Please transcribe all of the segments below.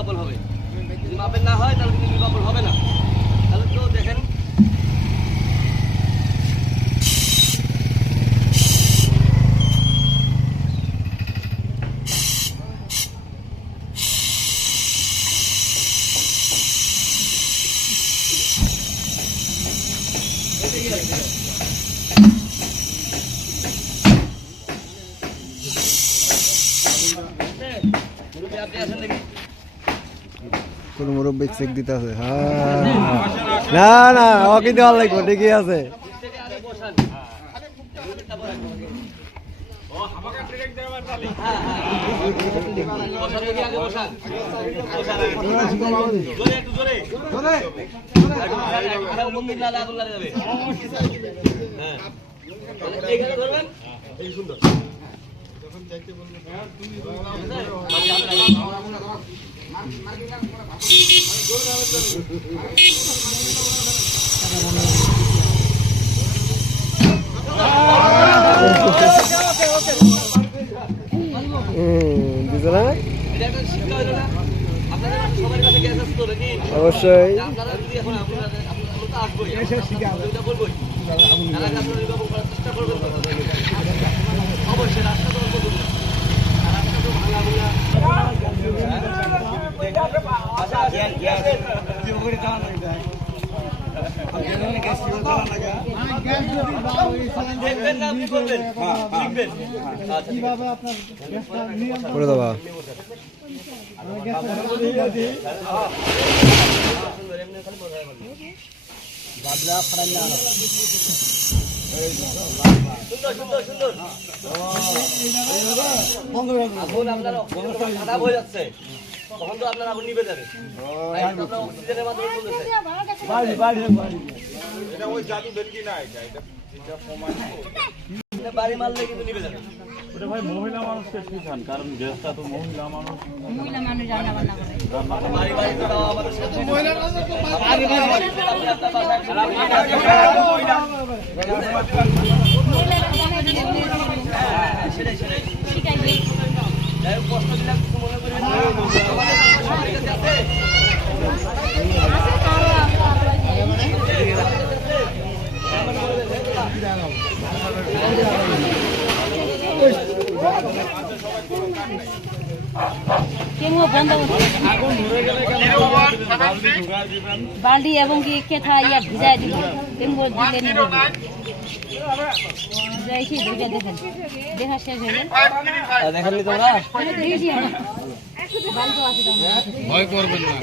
নির্বাপন হবে। যদি মাপের না হয় তাহলে কিন্তু নির্বাপন হবে না। তাহলে তো দেখেন কোন মুরব্বী চেক দিতে আছে? না না ওকে দেওয়ার লাগবে, ঠিকই আছে। অবশ্যই করে দেবা। খারাপ হয়ে যাচ্ছে তখন তো আপনার আগুন নিভে যাবে। অক্সিজেনের মাধ্যমে চলতেছে। বাড়ি মারলে কিন্তু নিভে যাবে। ওটা ভাই মহিলা মানুষকে শিখান, কারণ গ্যাসটা তো মহিলা মানুষ রান্না বান্না করে। বাড়ি বাড়ি তো দাও আমাদের সাথে। সেটাই সেটাই যাই হোক, কষ্ট দিলাম কিছু মনে করি না। বালতি এবং কি কেথা ইয়া ভিজাই দিব, টেম্পো দিলে নিব। যাইছি দুইটা দেখেন, দেখা শেষ হয়ে দেখেননি তোমরা? ভয় করবেন না,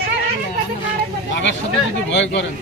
আগার সাথে যদি ভয় করেন